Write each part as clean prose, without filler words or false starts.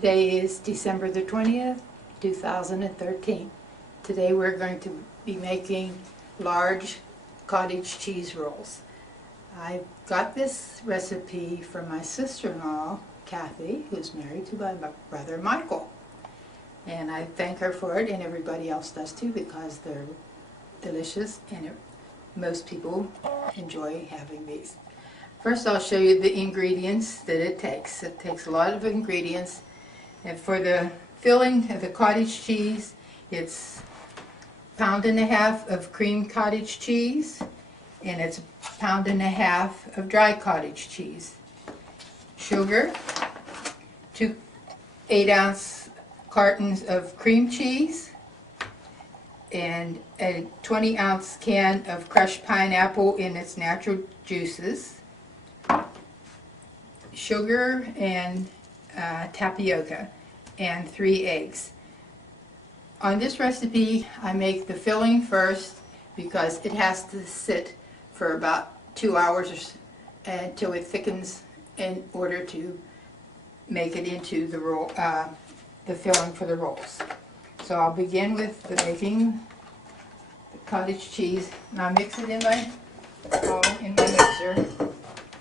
Today is December the 20th, 2013. Today we're going to be making large cottage cheese rolls. I got this recipe from my sister-in-law, Kathy, who's married to my brother Michael. And I thank her for it, and everybody else does too, because they're delicious and most people enjoy having these. First I'll show you the ingredients that it takes. It takes a lot of ingredients. And for the filling of the cottage cheese, it's £1.5 pounds of cream cottage cheese, and it's £1.5 pounds of dry cottage cheese. Sugar, 2 8-ounce cartons of cream cheese, and a 20-ounce can of crushed pineapple in its natural juices, sugar and tapioca, and 3 eggs. On this recipe, I make the filling first because it has to sit for about 2 hours until it thickens in order to make it into the roll, the filling for the rolls. So I'll begin with making the cottage cheese. Now mix it in my mixer,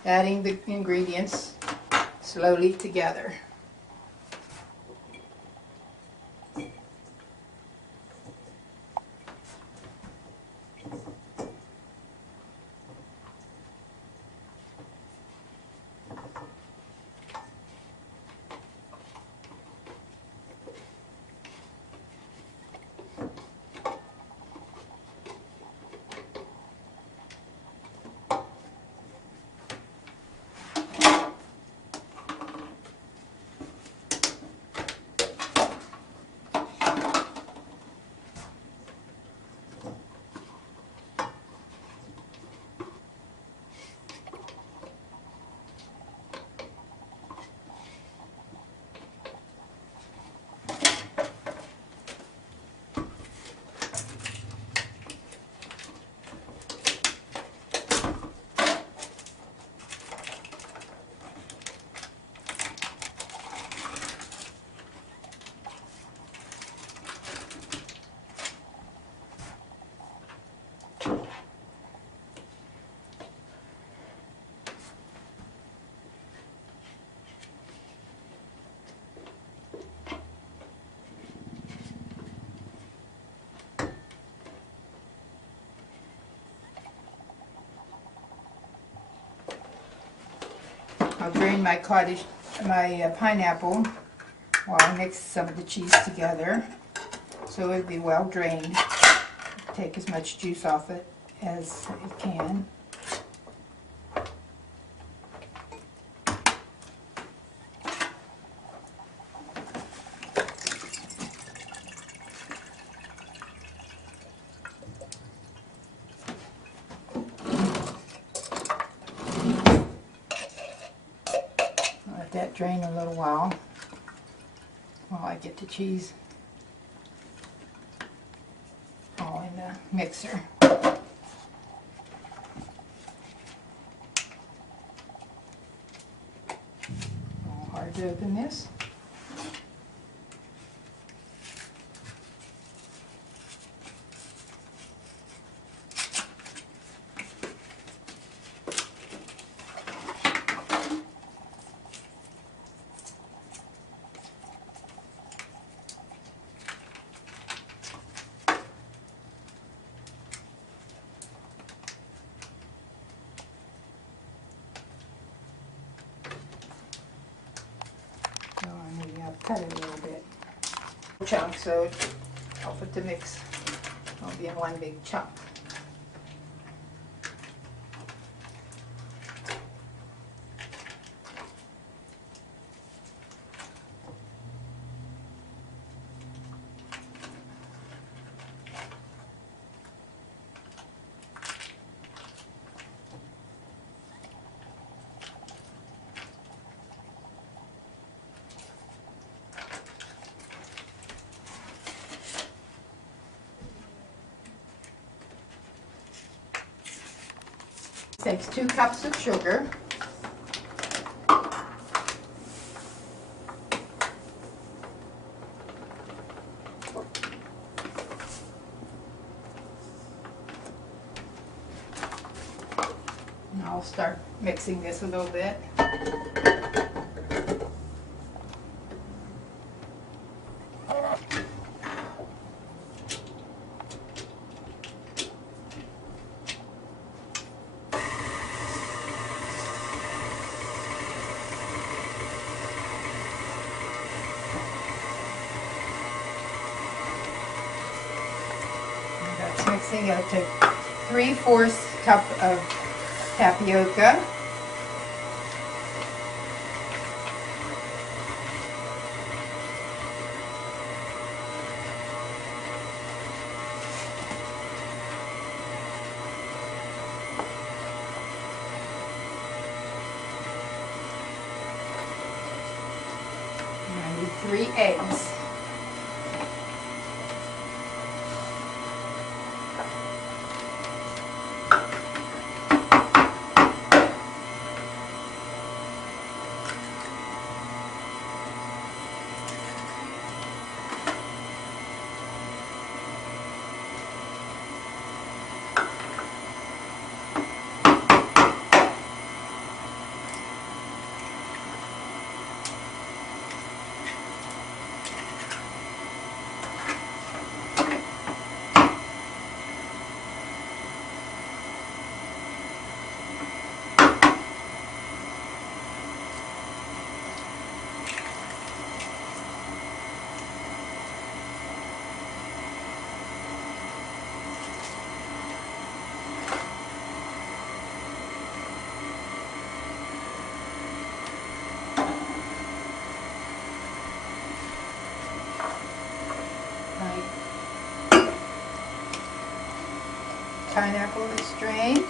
adding the ingredients slowly together. I'll drain my pineapple while I mix some of the cheese together, so it'll be well drained. Take as much juice off it as it can. Let that drain a little while I get the cheese all in the mixer. Hard to open this. Cut it a little bit. Chunk, so I'll put the mix. It'll be in one big chunk. Takes 2 cups of sugar, I'll start mixing this a little bit. That's mixing up to 3/4 cup of tapioca. And I need 3 eggs. Pineapple is strained.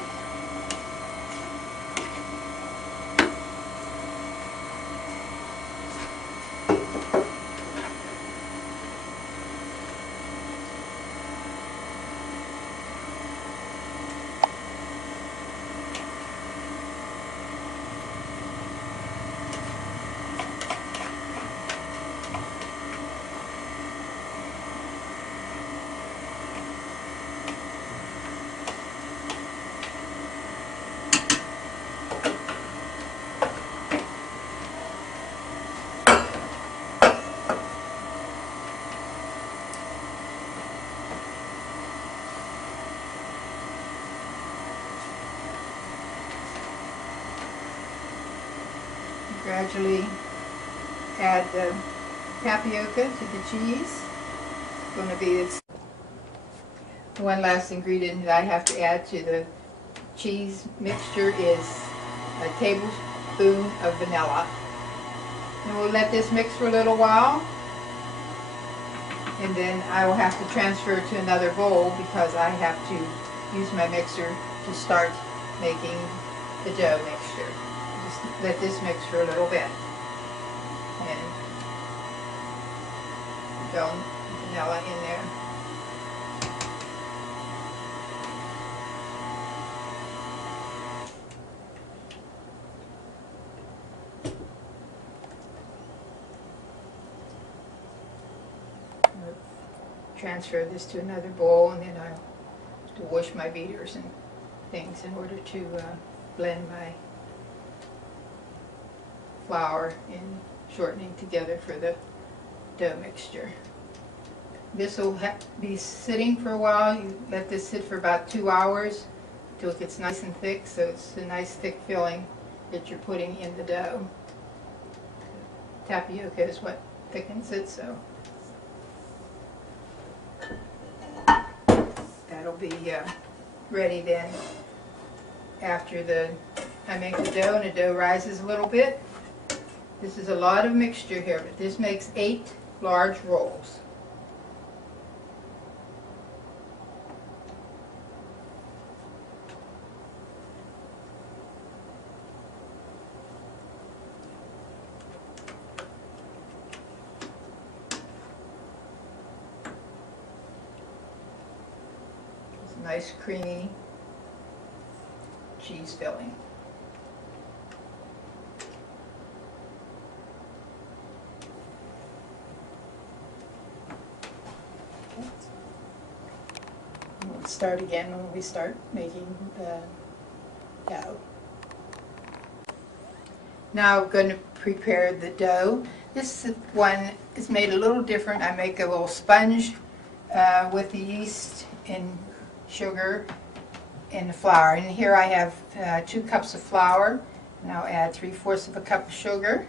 Gradually add the tapioca to the cheese. It's going to be one last ingredient that I have to add to the cheese mixture is a tablespoon of vanilla. And we'll let this mix for a little while, and then I will have to transfer it to another bowl because I have to use my mixer to start making the dough mixture. Just let this mix for a little bit, and throw vanilla in there. Transfer this to another bowl, and then I'll have to wash my beaters and things in order to blend my flour and shortening together for the dough mixture. This will be sitting for a while. You let this sit for about 2 hours until it gets nice and thick, so it's a nice thick filling that you're putting in the dough. Tapioca is what thickens it, so that'll be ready then after I make the dough and the dough rises a little bit. This is a lot of mixture here, but this makes 8 large rolls. It's a nice creamy cheese filling. We'll start again when we start making the dough. Now I'm going to prepare the dough. This one is made a little different. I make a little sponge with the yeast and sugar and the flour. And here I have 2 cups of flour, and I'll add 3/4 of a cup of sugar.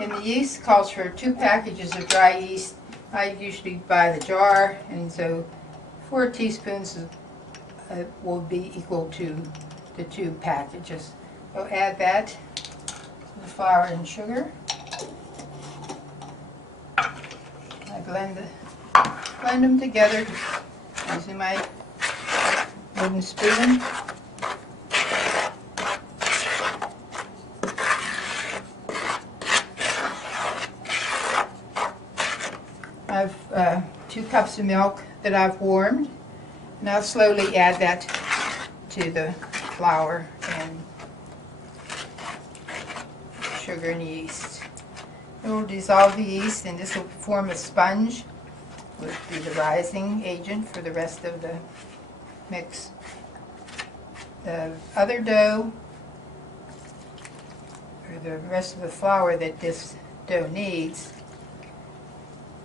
And the yeast calls for 2 packages of dry yeast. I usually buy the jar, and so 4 teaspoons will be equal to the 2 packages. So add that to the flour and sugar. I blend them together using my wooden spoon. I have 2 cups of milk that I've warmed, and I'll slowly add that to the flour and sugar and yeast. It will dissolve the yeast, and this will form a sponge, which will be the rising agent for the rest of the mix. The other dough, or the rest of the flour that this dough needs,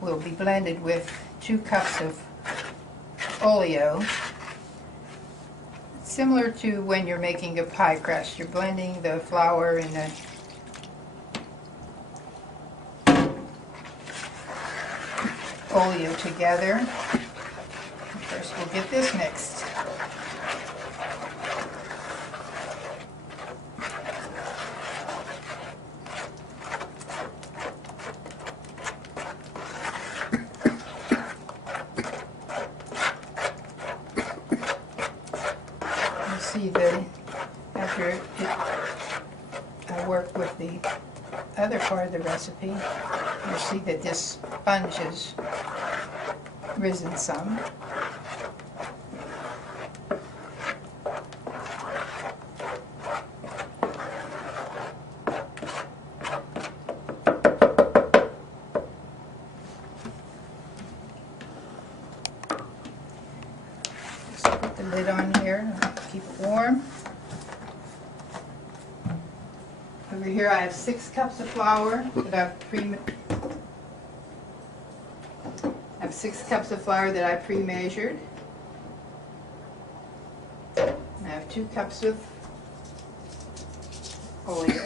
will be blended with 2 cups of oleo. Similar to when you're making a pie crust, you're blending the flour and the oleo together. First we'll get this mixed. You see that after I work with the other part of the recipe, you'll see that this sponge has risen some. Just put the lid on here and keep it warm. Over here I have 6 cups of flour that I've 6 cups of flour that I pre-measured. I have 2 cups of oleo.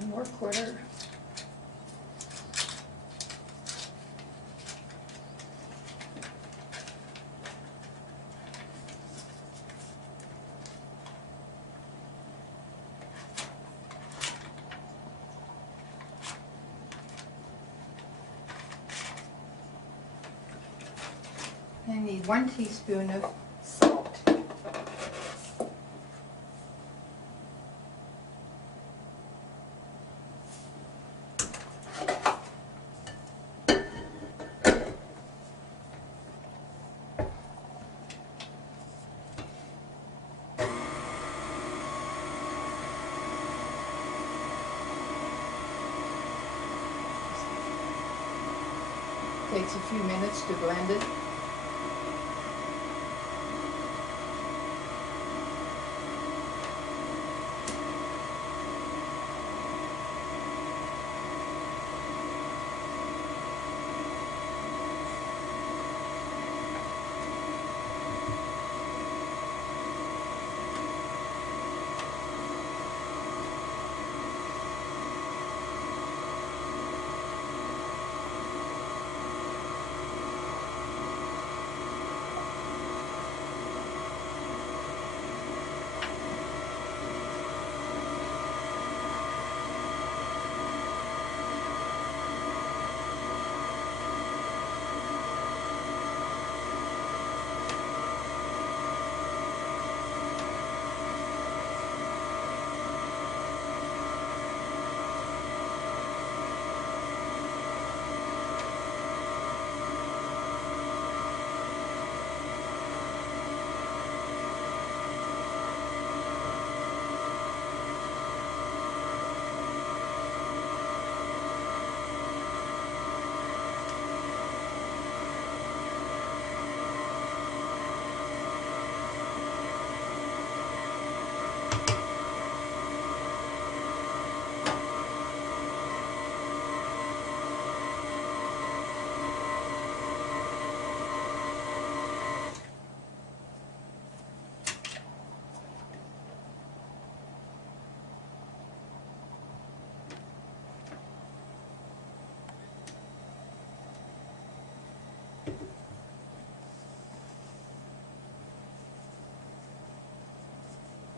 One more quarter. I need 1 teaspoon of salt. Takes a few minutes to blend it.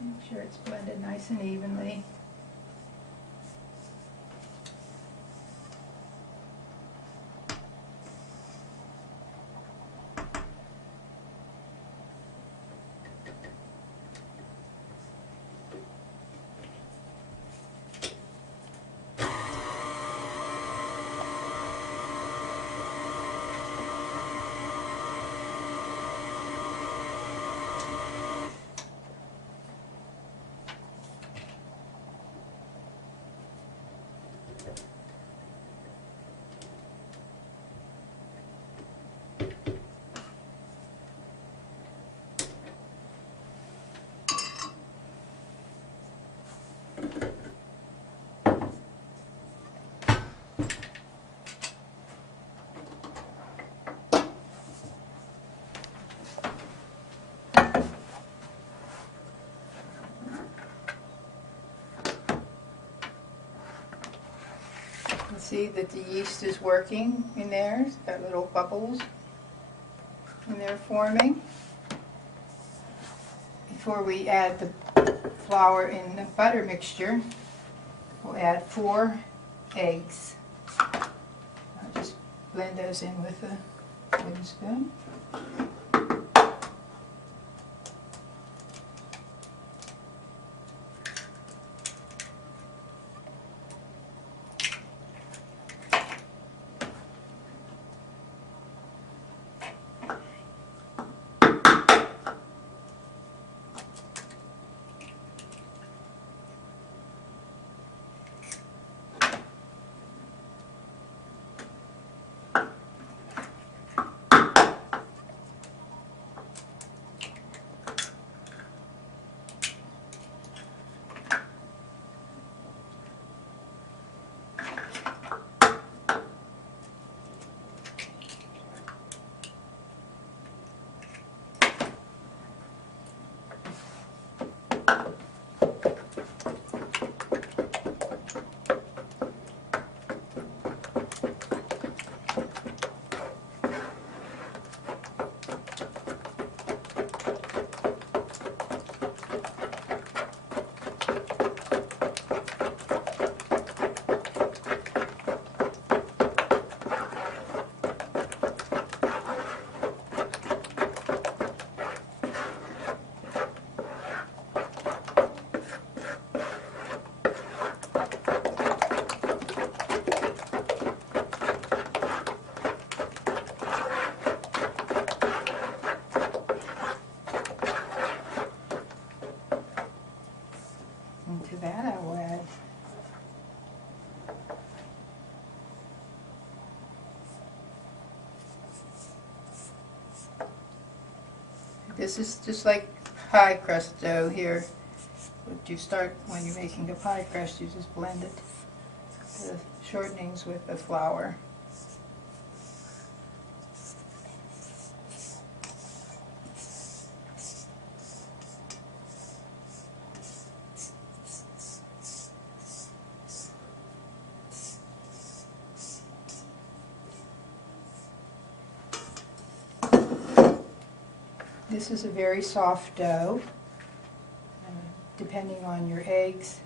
Make sure it's blended nice and evenly. See that the yeast is working in there. It's got little bubbles and they're forming. Before we add the flour in the butter mixture, we'll add 4 eggs. I'll just blend those in with a wooden spoon. To that I will add this is just like pie crust dough here. What you start when you're making a pie crust, you just blend it, the shortenings with the flour. This is a very soft dough. Depending on your eggs,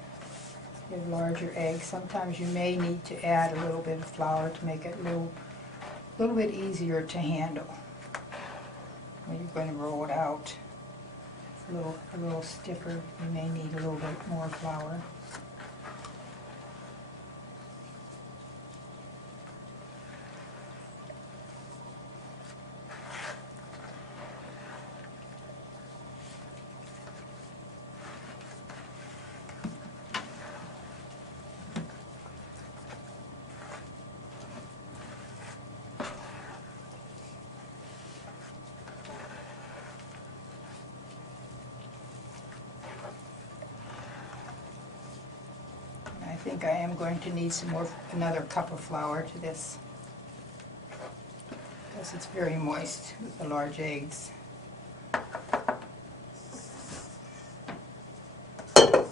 if you have larger eggs, sometimes you may need to add a little bit of flour to make it a little bit easier to handle when you're going to roll it out. A little stiffer, you may need a little bit more flour. I think I am going to need another cup of flour to this, because it's very moist with the large eggs. And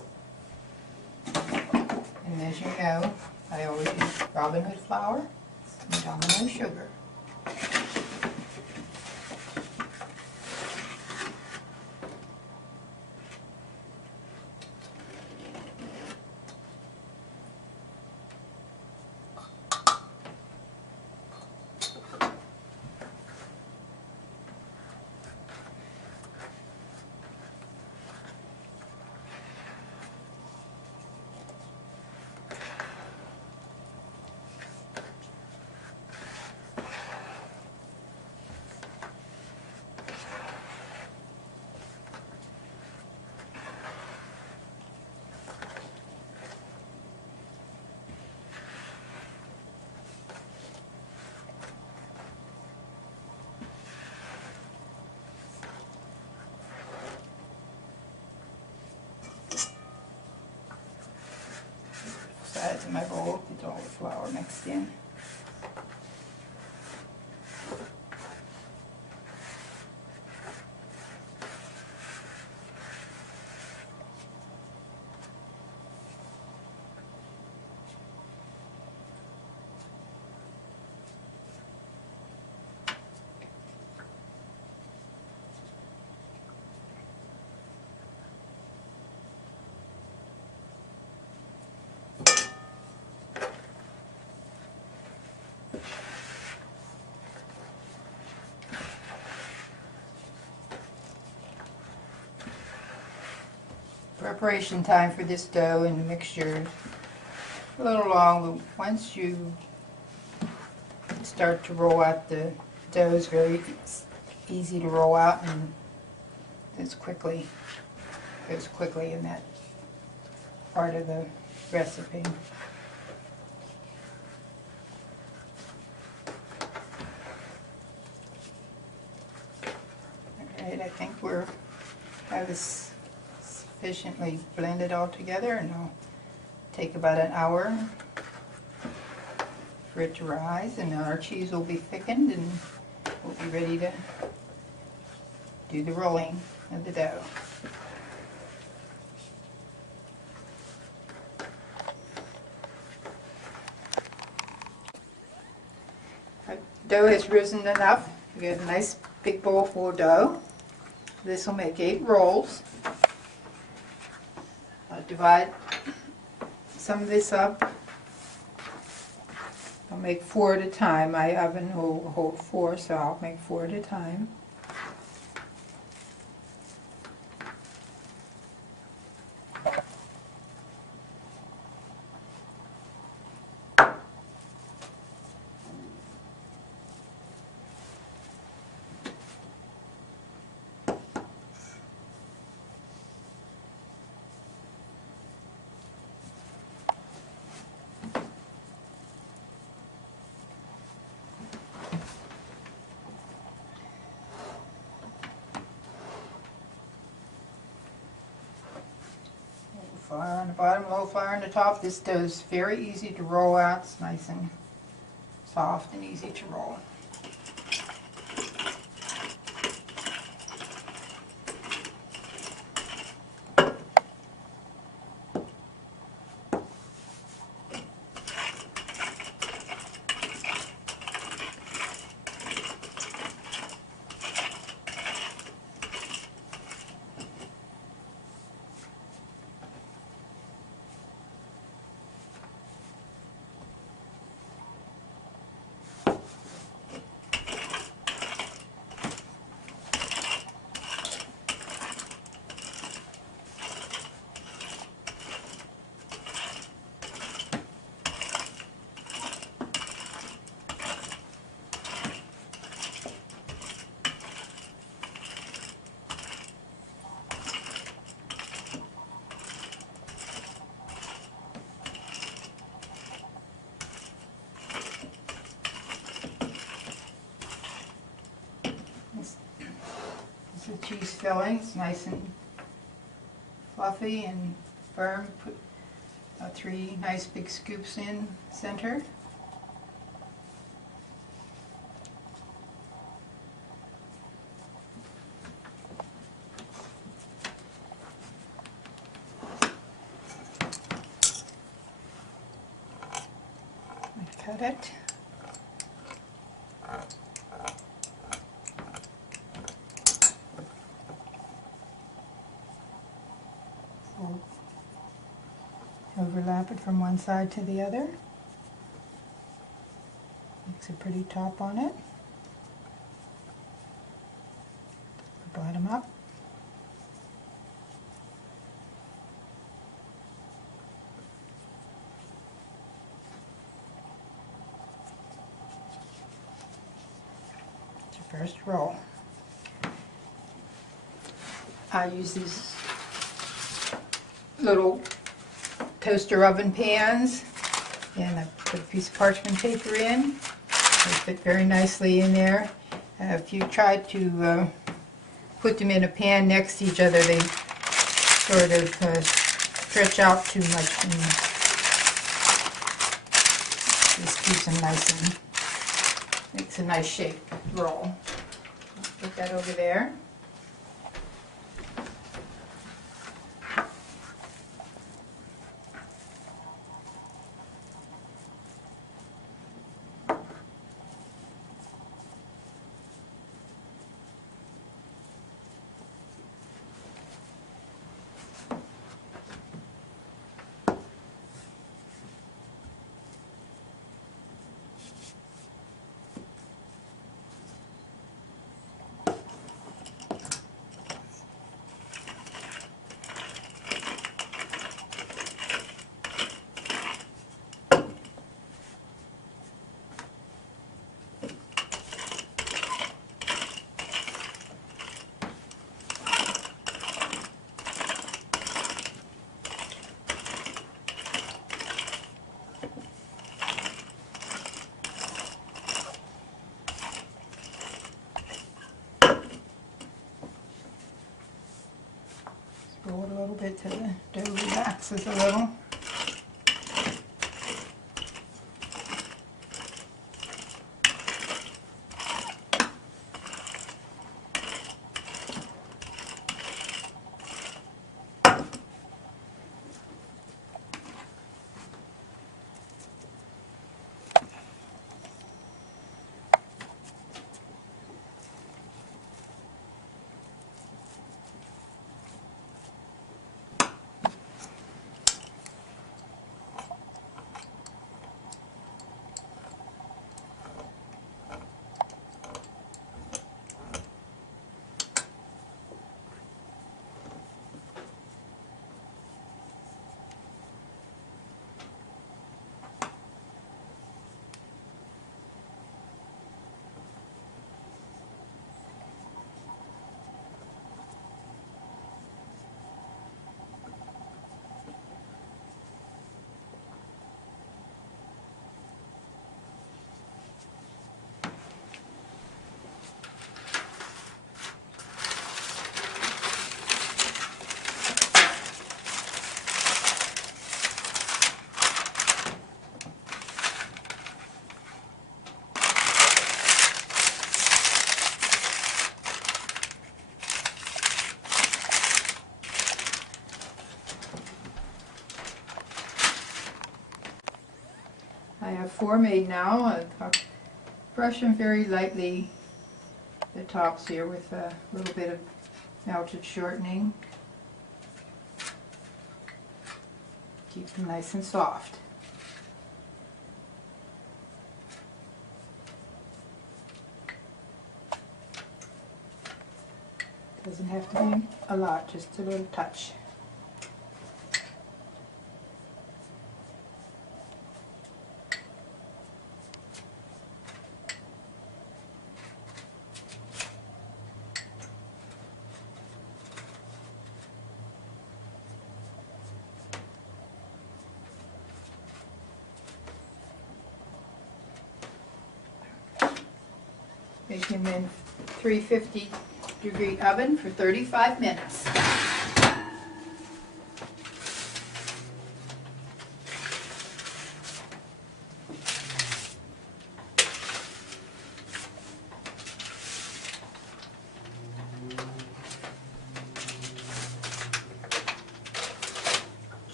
as you know, I always use Robin Hood flour and Domino sugar. mixed in. Preparation time for this dough and the mixture is a little long, but once you start to roll out, the dough is very easy to roll out, and goes quickly in that part of the recipe. Alright, I think have this sufficiently blended all together, and it'll take about an hour for it to rise, and our cheese will be thickened, and we'll be ready to do the rolling of the dough. Our dough has risen enough. We have a nice big bowl full of dough. This will make 8 rolls. I'll divide some of this up. I'll make 4 at a time. My oven will hold 4, so I'll make 4 at a time. Fire on the bottom, low fire on the top. This dough is very easy to roll out. It's nice and soft and easy to roll. This is the cheese filling. It's nice and fluffy and firm. Put 3 nice big scoops in center. Cut it. Overlap it from one side to the other. Makes a pretty top on it. Bottom up. It's your first roll. I use these little toaster oven pans, and I put a piece of parchment paper in. They fit very nicely in there. If you try to put them in a pan next to each other, they sort of stretch out too much. And this keeps them nice and makes a nice shaped roll. Put that over there. Roll it a little bit till the dough relaxes a little. I have 4 made now. I'll brush them very lightly, the tops here, with a little bit of melted shortening. Keep them nice and soft. Doesn't have to be a lot, just a little touch. Bake them in 350-degree oven for 35 minutes.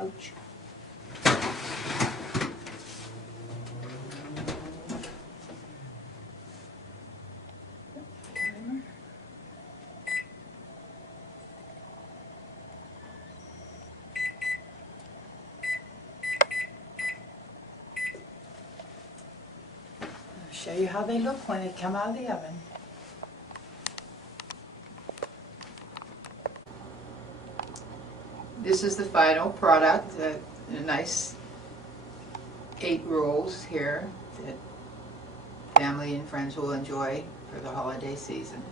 Ouch. Show you how they look when they come out of the oven. This is the final product, a nice 8 rolls here that family and friends will enjoy for the holiday season.